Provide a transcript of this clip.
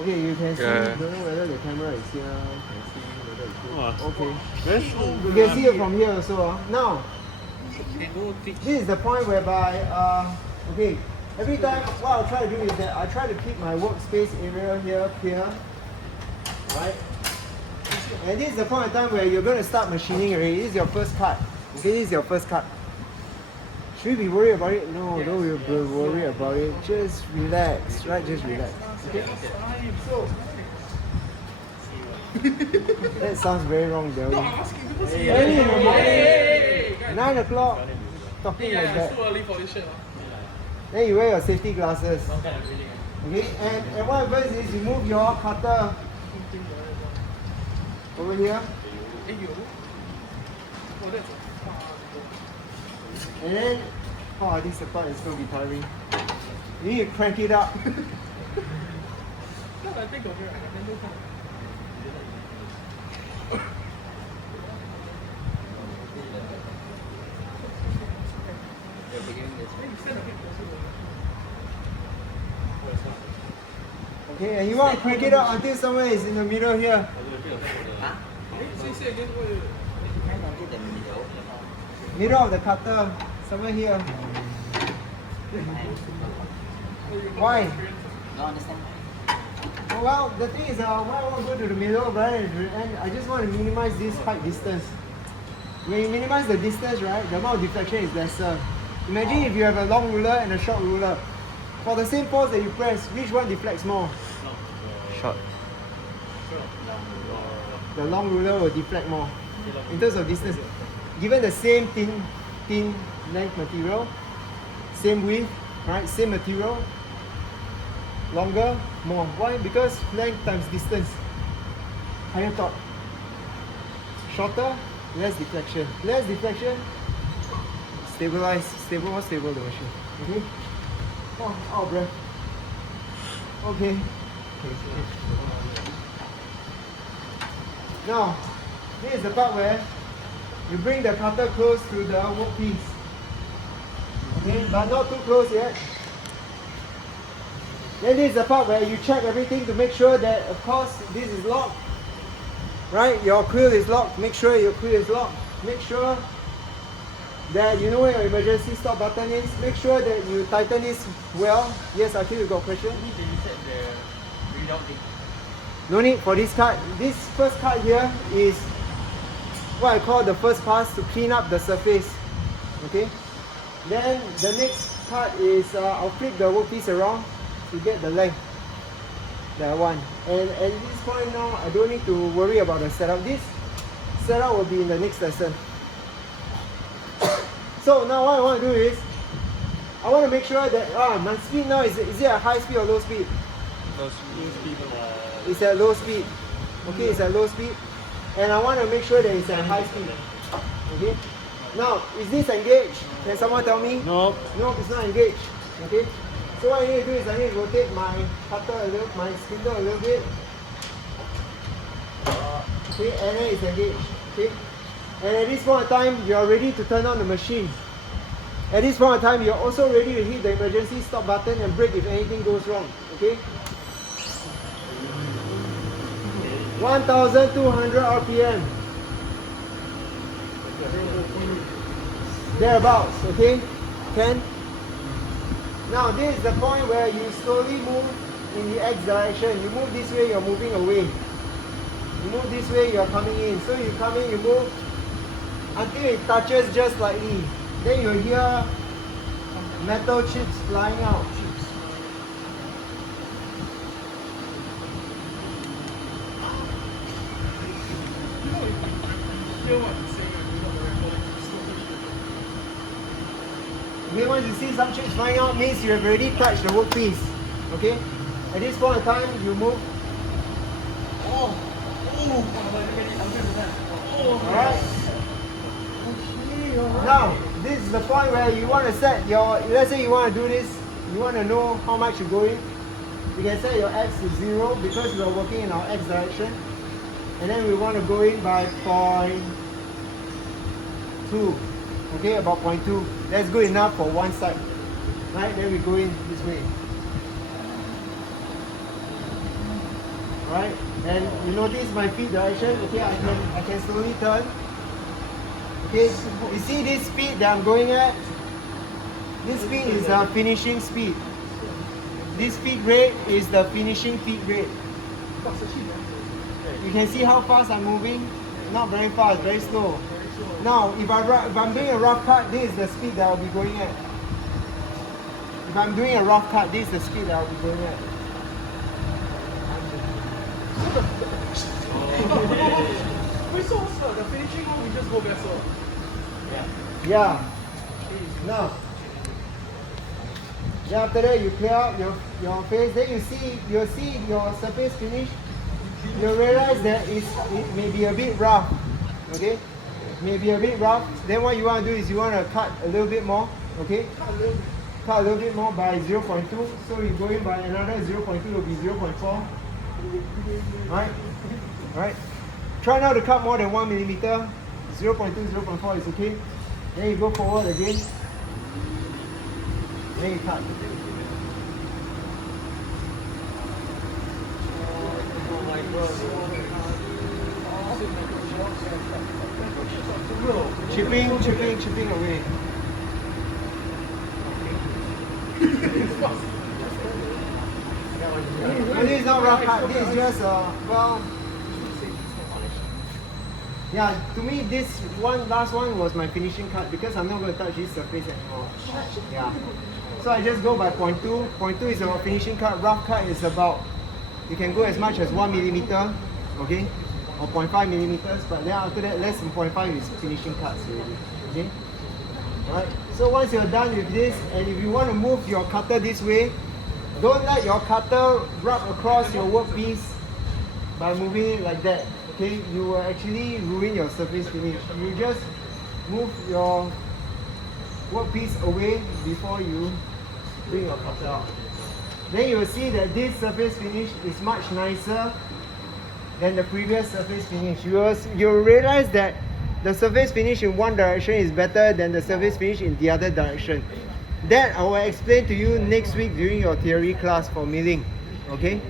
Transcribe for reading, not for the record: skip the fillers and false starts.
Okay, you can see. Yeah. Don't know whether the camera is here. Can see whether it's good. Wow. Okay. Very strong. You can see it from here also. Now, Can go thick. this is the point whereby, okay, every time what I'll try to do is that I try to keep my workspace area here clear, right? And this is the point in time where you're going to start machining already. This is your first cut. Okay, this is your first cut. Should we be worried about it? No, don't be worried about it. Just relax, right? Just relax. Okay? So, that sounds very wrong, Delhi. Early in the morning, 9 o'clock, talking like that. too early for this shit. Then you wear your safety glasses. Okay, and what happens is you move your cutter over here, and then, oh, this part is going to be tiring. You need to crank it up. Okay, and you want to crank it up until somewhere is in the middle here. Middle of the cutter, somewhere here. Why? Don't understand. Oh, well, the thing is, why I want to go to the middle, right? And I just want to minimize this height distance. When you minimize the distance, right, the amount of deflection is lesser. Imagine if you have a long ruler and a short ruler. For the same force that you press, which one deflects more? Short. The long ruler will deflect more in terms of distance. Given the same thin length material, same width, right? Same material, longer, more. Why? Because length times distance, higher torque. Shorter, less deflection. Less deflection, more stable the machine. Okay? Oh, out of breath. Okay. Now, this is the part where you bring the cutter close to the workpiece. Okay, but not too close yet. Then this is the part where you check everything to make sure that, of course, this is locked. Right? Your quill is locked. Make sure your quill is locked. Make sure that you know where your emergency stop button is. Make sure that you tighten this well. Yes, Akhil, you got a question? No need for this cut. This first cut here is what I call the first pass to clean up the surface. Okay? Then the next cut is I'll flip the workpiece around to get the length that I want. And at this point now, I don't need to worry about the setup. This setup will be in the next lesson. So now what I want to do is, I want to make sure that my speed now is it a high speed or low speed? Low speed. It's at low speed. Okay, it's at low speed. And I want to make sure that it's at high speed. Okay? Now, is this engaged? Can someone tell me? No. No, it's not engaged. Okay? So what I need to do is I need to rotate my cutter my spindle a little bit. Okay, and then it's engaged. Okay? And at this point in time, you are ready to turn on the machine. At this point in time, you're also ready to hit the emergency stop button and brake if anything goes wrong. Okay? 1,200 RPM. Thereabouts, okay? 10. Now this is the point where you slowly move in the X direction. You move this way, you're moving away. You move this way, you're coming in. So you come in, you move until it touches just slightly. Then you'll hear metal chips flying out. Okay, once you see some chips flying out, means you have already touched the workpiece. Okay? At this point in time, you move. Alright? Now, this is the point where you want to set your, let's say you want to do this, you want to know how much you're going. You can set your X to 0 because we are working in our X direction. And then we want to go in by 0.2. Okay, about 0.2. That's good enough for one side. Right, then we go in this way. right? And you notice my feet direction. Okay, I can slowly turn. Okay, you see this speed that I'm going at? This speed is the finishing speed. This feed rate is the finishing feed rate. You can see how fast I'm moving. Not very fast, very slow. Now, if I'm doing a rough cut, this is the speed that I'll be going at. If I'm doing a rough cut, this is the speed that I'll be going at. The finishing one, we just go back slow. Yeah. Now. Then after that, you clear up your face. Then you see your surface finish. You realize that it may be a bit rough. Okay? Maybe a bit rough. Then what you want to do is you want to cut a little bit more. Okay? Cut a little bit more by 0.2. So you go in by another 0.2 will be 0.4. Right? Right? Try not to cut more than 1 millimeter. 0.2, 0.4 is okay. Then you go forward again. Then you cut. Chipping away. This is not rough cut. This is just well. Yeah, to me this last one was my finishing cut because I'm not going to touch this surface anymore. Yeah. So I just go by 0.2. 0.2 is about finishing cut. Rough cut is about, you can go as much as 1 millimeter, okay? Or 0.5 millimeters, but then after that less than 0.5 is finishing cuts already. Okay? Alright. So once you're done with this, and if you want to move your cutter this way, don't let your cutter rub across your workpiece by moving it like that. Okay, you will actually ruin your surface finish. You just move your workpiece away before you bring your cutter out. Then you will see that this surface finish is much nicer than the previous surface finish. You will realize that the surface finish in one direction is better than the surface finish in the other direction. That I will explain to you next week during your theory class for milling. Okay?